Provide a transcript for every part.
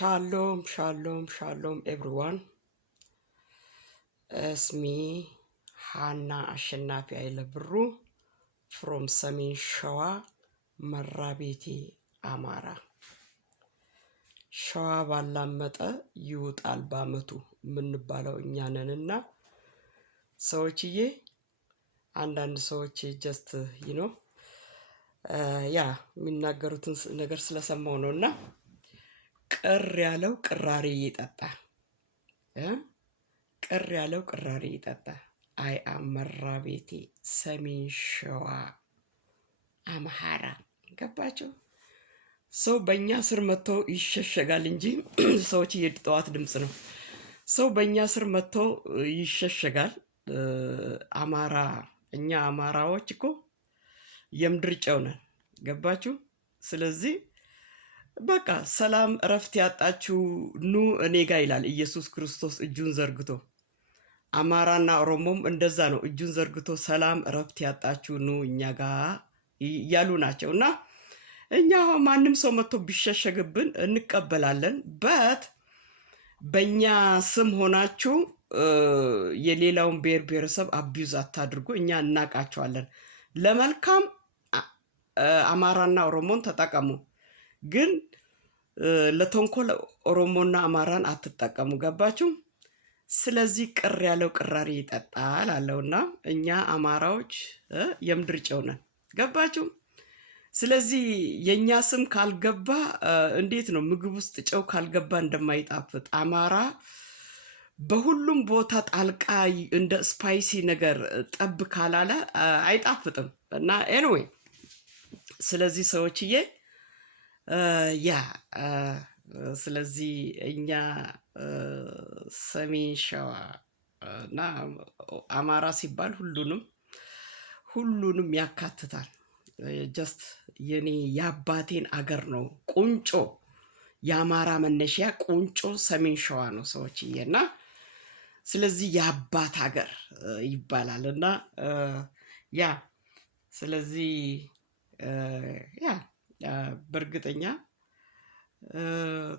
Shalom, shalom, shalom, everyone. It's me, Hannah Ashenafi Ailabru from Samin Shawa, Marabiti, Amara. ሸዋ ባላመጠ ይውጣል ባመቱ የምንባለው እኛ ነንና ሰዎችዬ አንዳንድ ሰዎች ጀስት ያ የሚናገሩትን ነገር ስለሰማው ነውና ቅር ያለው ቅራሪ ይጠጣ ቅር ያለው ቅራሪ ይጠጣ። አይ አመራቤቴ ሰሜን ሸዋ አምሃራ ገባችሁ? ሰው በእኛ ስር መጥቶ ይሸሸጋል እንጂ ሰዎች የጠዋት ድምጽ ነው። ሰው በእኛ ስር መጥቶ ይሸሸጋል። አማራ እኛ አማራዎች እኮ የምድር ጨው ነን። ገባችሁ? ስለዚህ በቃ ሰላም እረፍት ያጣችሁ ኑ እኔ ጋር ይላል ኢየሱስ ክርስቶስ እጁን ዘርግቶ። አማራና ኦሮሞም እንደዛ ነው፣ እጁን ዘርግቶ ሰላም እረፍት ያጣችሁ ኑ እኛ ጋር እያሉ ናቸው። እና እኛ ማንም ሰው መጥቶ ቢሸሸግብን እንቀበላለን። በት በእኛ ስም ሆናችሁ የሌላውን ብሔር ብሔረሰብ አቢዩዝ አታድርጎ። እኛ እናቃቸዋለን። ለመልካም አማራና ኦሮሞን ተጠቀሙ፣ ግን ለተንኮል ኦሮሞና አማራን አትጠቀሙ። ገባችሁ? ስለዚህ ቅር ያለው ቅራሪ ይጠጣል አለውና እኛ አማራዎች የምድር ጨው ነን። ገባችሁ? ስለዚህ የኛ ስም ካልገባ እንዴት ነው ምግብ ውስጥ ጨው ካልገባ እንደማይጣፍጥ አማራ በሁሉም ቦታ ጣልቃ እንደ ስፓይሲ ነገር ጠብ ካላለ አይጣፍጥም። እና ኤኒዌይ ስለዚህ ሰዎችዬ ስለዚህ እኛ ሰሜን ሸዋ እና አማራ ሲባል ሁሉንም ያካትታል። ጀስት የኔ የአባቴን አገር ነው ቁንጮ፣ የአማራ መነሻ ቁንጮ ሰሜን ሸዋ ነው ሰዎችዬና ስለዚህ የአባት ሀገር ይባላል። እና ስለዚህ በእርግጠኛ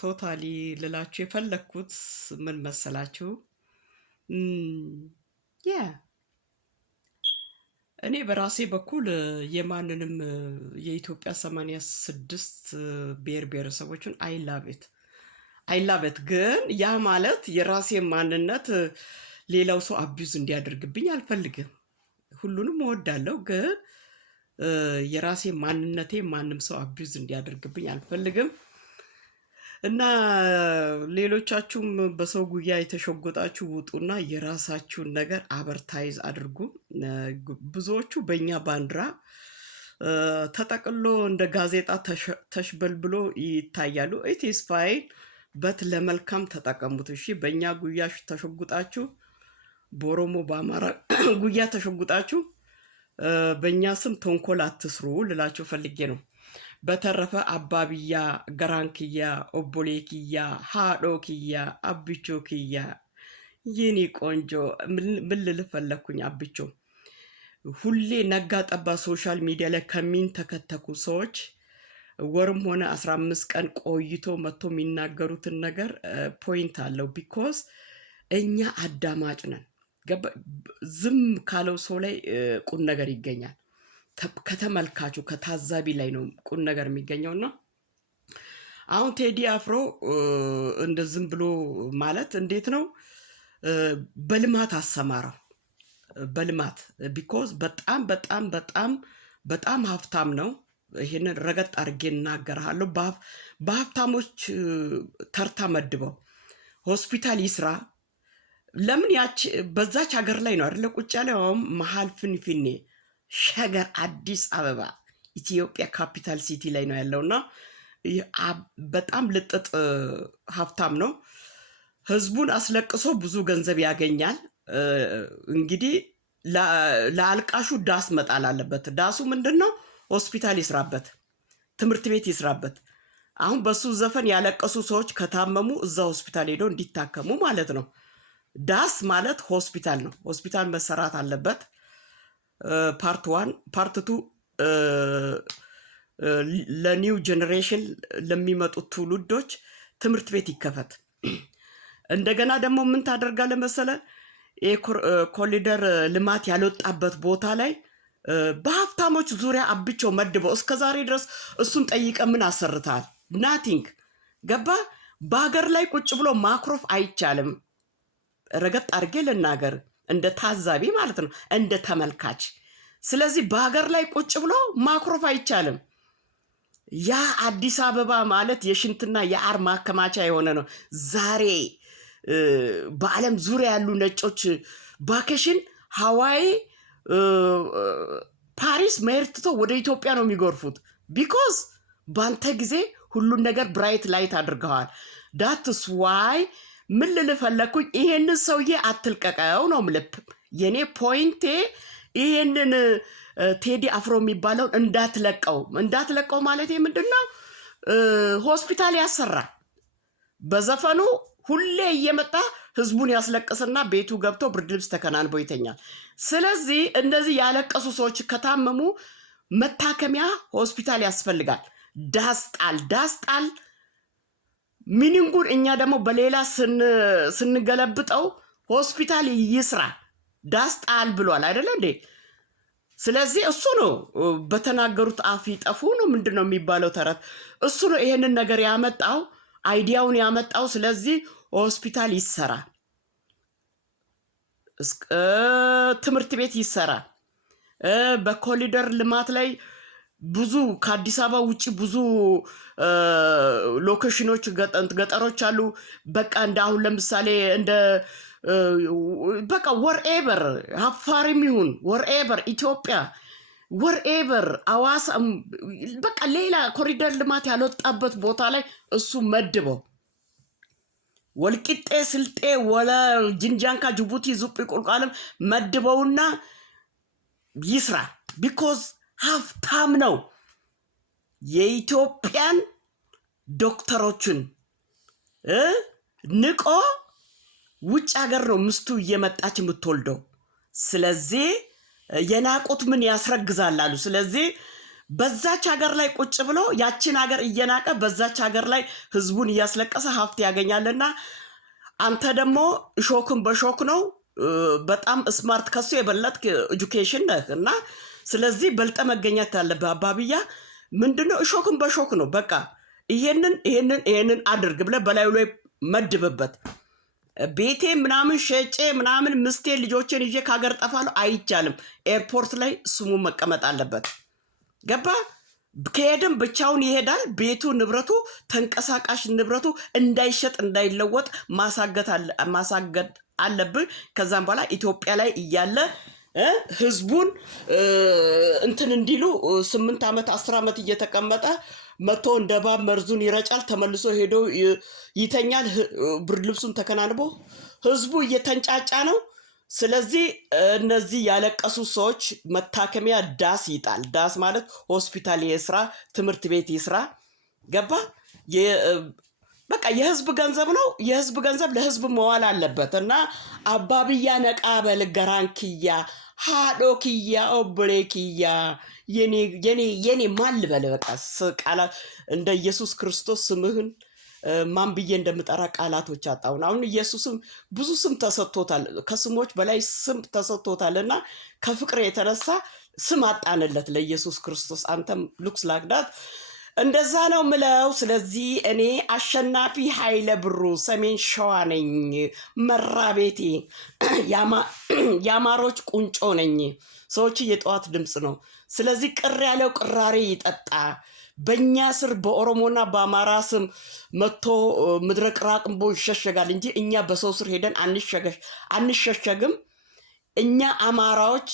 ቶታሊ ልላችሁ የፈለኩት ምን መሰላችሁ? እኔ በራሴ በኩል የማንንም የኢትዮጵያ 86 ብሔር ብሔረሰቦችን አይላበት ግን ያ ማለት የራሴ ማንነት ሌላው ሰው አቢዩዝ እንዲያደርግብኝ አልፈልግም። ሁሉንም እወዳለሁ፣ ግን የራሴ ማንነቴ ማንም ሰው አቢዩዝ እንዲያደርግብኝ አልፈልግም። እና ሌሎቻችሁም በሰው ጉያ የተሸጎጣችሁ ውጡና የራሳችሁን ነገር አበርታይዝ አድርጉ። ብዙዎቹ በእኛ ባንዲራ ተጠቅሎ እንደ ጋዜጣ ተሽበልብሎ ይታያሉ። ኢትስ ፋይን በት ለመልካም ተጠቀሙት። እሺ፣ በእኛ ጉያ ተሸጉጣችሁ፣ በኦሮሞ በአማራ ጉያ ተሸጉጣችሁ በእኛ ስም ተንኮል አትስሩ ልላችሁ ፈልጌ ነው። በተረፈ አባብያ፣ ገራንክያ፣ ኦቦሌክያ፣ ሃዶክያ፣ አብቾክያ የኔ ቆንጆ ምን ልልህ ፈለኩኝ? አብቾ ሁሌ ነጋ ጠባ ሶሻል ሚዲያ ላይ ከሚንተከተኩ ሰዎች ወርም ሆነ 15 ቀን ቆይቶ መጥቶ የሚናገሩትን ነገር ፖይንት አለው። ቢኮዝ እኛ አዳማጭ ነን። ዝም ካለው ሰው ላይ ቁም ነገር ይገኛል። ከተመልካቹ ከታዛቢ ላይ ነው ቁም ነገር የሚገኘውና አሁን ቴዲ አፍሮ እንደ ዝም ብሎ ማለት እንዴት ነው? በልማት አሰማራው። በልማት ቢኮዝ በጣም ሀብታም ነው። ይሄንን ረገጥ አድርጌ እናገራለሁ። በሀብታሞች ተርታ መድበው ሆስፒታል ይስራ። ለምን በዛች ሀገር ላይ ነው አይደለ ቁጭ ያለው? መሀል ፍንፍኔ ሸገር አዲስ አበባ ኢትዮጵያ ካፒታል ሲቲ ላይ ነው ያለውና በጣም ልጥጥ ሀብታም ነው። ህዝቡን አስለቅሶ ብዙ ገንዘብ ያገኛል። እንግዲህ ለአልቃሹ ዳስ መጣል አለበት። ዳሱ ምንድነው? ሆስፒታል ይስራበት፣ ትምህርት ቤት ይስራበት። አሁን በሱ ዘፈን ያለቀሱ ሰዎች ከታመሙ እዛ ሆስፒታል ሄደው እንዲታከሙ ማለት ነው። ዳስ ማለት ሆስፒታል ነው። ሆስፒታል መሰራት አለበት። ፓርት 1 ፓርት 2 ለኒው ጀነሬሽን ለሚመጡት ትውልዶች ትምህርት ቤት ይከፈት። እንደገና ደግሞ ምን ታደርጋለህ መሰለ? ኮሊደር ልማት ያልወጣበት ቦታ ላይ በሀብታሞች ዙሪያ አብቸው መድበው እስከ ዛሬ ድረስ እሱን ጠይቀ ምን አሰርታል? ናቲንግ። ገባ? በሀገር ላይ ቁጭ ብሎ ማክሮፍ አይቻልም። ረገጥ አድርጌ ልናገር፣ እንደ ታዛቢ ማለት ነው፣ እንደ ተመልካች። ስለዚህ በሀገር ላይ ቁጭ ብሎ ማክሮፍ አይቻልም። ያ አዲስ አበባ ማለት የሽንትና የአር ማከማቻ የሆነ ነው። ዛሬ በዓለም ዙሪያ ያሉ ነጮች ቫኬሽን ሃዋይ፣ ፓሪስ መሄድ ትተው ወደ ኢትዮጵያ ነው የሚጎርፉት። ቢኮዝ በአንተ ጊዜ ሁሉን ነገር ብራይት ላይት አድርገዋል። ዳትስ ዋይ ምን ልልህ ፈለግኩኝ፣ ይሄንን ሰውዬ አትልቀቀው ነው ምልፕ። የኔ ፖይንቴ ይሄንን ቴዲ አፍሮ የሚባለውን እንዳትለቀው ማለት ምንድን ነው? ሆስፒታል ያሰራል። በዘፈኑ ሁሌ እየመጣ ህዝቡን ያስለቅስና ቤቱ ገብቶ ብርድ ልብስ ተከናንቦ ይተኛል። ስለዚህ እንደዚህ ያለቀሱ ሰዎች ከታመሙ መታከሚያ ሆስፒታል ያስፈልጋል። ዳስጣል ሚኒንጉን እኛ ደግሞ በሌላ ስንገለብጠው ሆስፒታል ይስራ ዳስጣል ብሏል አይደለ እንዴ? ስለዚህ እሱ ነው በተናገሩት አፍ ይጠፉ ነው ምንድን ነው የሚባለው ተረት። እሱ ነው ይሄንን ነገር ያመጣው፣ አይዲያውን ያመጣው። ስለዚህ ሆስፒታል ይሰራ፣ ትምህርት ቤት ይሰራ። በኮሊደር ልማት ላይ ብዙ ከአዲስ አበባ ውጭ ብዙ ሎኬሽኖች ገጠሮች አሉ። በቃ እንደ አሁን ለምሳሌ እንደ በቃ ወርኤቨር አፋርም ይሁን ወርኤቨር ኢትዮጵያ ወርኤቨር አዋሳ በቃ ሌላ ኮሪደር ልማት ያልወጣበት ቦታ ላይ እሱ መድበው ወልቂጤ፣ ስልጤ፣ ወለ ጅንጃንካ፣ ጅቡቲ፣ ዙጲ፣ ቁልቋልም መድበውና ይስራ። ቢኮዝ ሀብታም ነው። የኢትዮጵያን ዶክተሮችን ንቆ ውጭ ሀገር ነው ምስቱ እየመጣች የምትወልደው። ስለዚህ የናቁት ምን ያስረግዛል አሉ። ስለዚህ በዛች ሀገር ላይ ቁጭ ብሎ ያችን ሀገር እየናቀ በዛች ሀገር ላይ ህዝቡን እያስለቀሰ ሀብት ያገኛልና አንተ ደግሞ እሾክን በሾክ ነው። በጣም ስማርት፣ ከሱ የበለጥ ኤጁኬሽን ነህ እና ስለዚህ በልጠ መገኘት ያለብህ አባብያ ምንድነው? እሾክን በሾክ ነው። በቃ ይሄንን አድርግ ብለህ በላዩ ላይ መድብበት። ቤቴ ምናምን ሸጬ ምናምን ምስቴ ልጆችን ይዤ ከሀገር ጠፋለሁ አይቻልም። ኤርፖርት ላይ ስሙ መቀመጥ አለበት። ገባ? ከሄድም ብቻውን ይሄዳል። ቤቱ ንብረቱ፣ ተንቀሳቃሽ ንብረቱ እንዳይሸጥ እንዳይለወጥ ማሳገድ አለብህ። ከዛም በኋላ ኢትዮጵያ ላይ እያለ ህዝቡን እንትን እንዲሉ 8 ዓመት 10 ዓመት እየተቀመጠ መቶ እንደ ባብ መርዙን ይረጫል። ተመልሶ ሄዶ ይተኛል። ብርድ ልብሱን ተከናንቦ ህዝቡ እየተንጫጫ ነው። ስለዚህ እነዚህ ያለቀሱ ሰዎች መታከሚያ ዳስ ይጣል። ዳስ ማለት ሆስፒታል ይስራ፣ ትምህርት ቤት ይስራ። ገባ? በቃ የህዝብ ገንዘብ ነው። የህዝብ ገንዘብ ለህዝብ መዋል አለበት እና አባብያ ነቃ በል ገራንክያ ሃዶ ኪያ ኦብሬ ኪያ የኔ ማን ልበል? በቃ ቃላት እንደ ኢየሱስ ክርስቶስ ስምህን ማን ብዬ እንደምጠራ ቃላቶች አጣሁን። አሁን ኢየሱስም ብዙ ስም ተሰጥቶታል፣ ከስሞች በላይ ስም ተሰጥቶታል እና ከፍቅር የተነሳ ስም አጣንለት ለኢየሱስ ክርስቶስ። አንተም ሉክስ ላግዳት እንደዛ ነው ምለው። ስለዚህ እኔ አሸናፊ ኃይለ ብሩ ሰሜን ሸዋ ነኝ። መራቤቴ የአማሮች ቁንጮ ነኝ። ሰዎች የጠዋት ድምፅ ነው። ስለዚህ ቅር ያለው ቅራሬ ይጠጣ። በእኛ ስር በኦሮሞና በአማራ ስም መጥቶ ምድረ ቅራቅንቦ ይሸሸጋል እንጂ እኛ በሰው ስር ሄደን አንሸሸግም። እኛ አማራዎች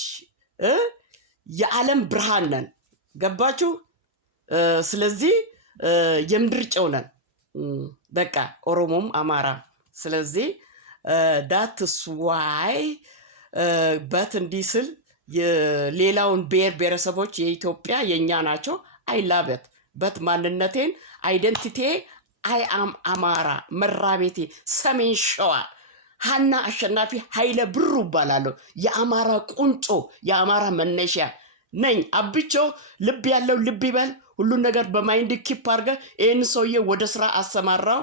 የዓለም ብርሃን ነን። ገባችሁ? ስለዚህ የምድር ጨው ነን። በቃ ኦሮሞም አማራ። ስለዚህ ዳትስ ዋይ በት እንዲህ ስል ሌላውን ብሔር ብሔረሰቦች የኢትዮጵያ የእኛ ናቸው። አይ ላበት በት ማንነቴን አይደንቲቴ አይ አም አማራ መራቤቴ ሰሜን ሸዋ ሀና አሸናፊ ኃይለ ብሩ እባላለሁ። የአማራ ቁንጮ የአማራ መነሻ ነኝ። አብቾ ልብ ያለው ልብ ይበል። ሁሉን ነገር በማይንድ ኪፕ አድርገህ ይህን ሰውዬ ወደ ስራ አሰማራው።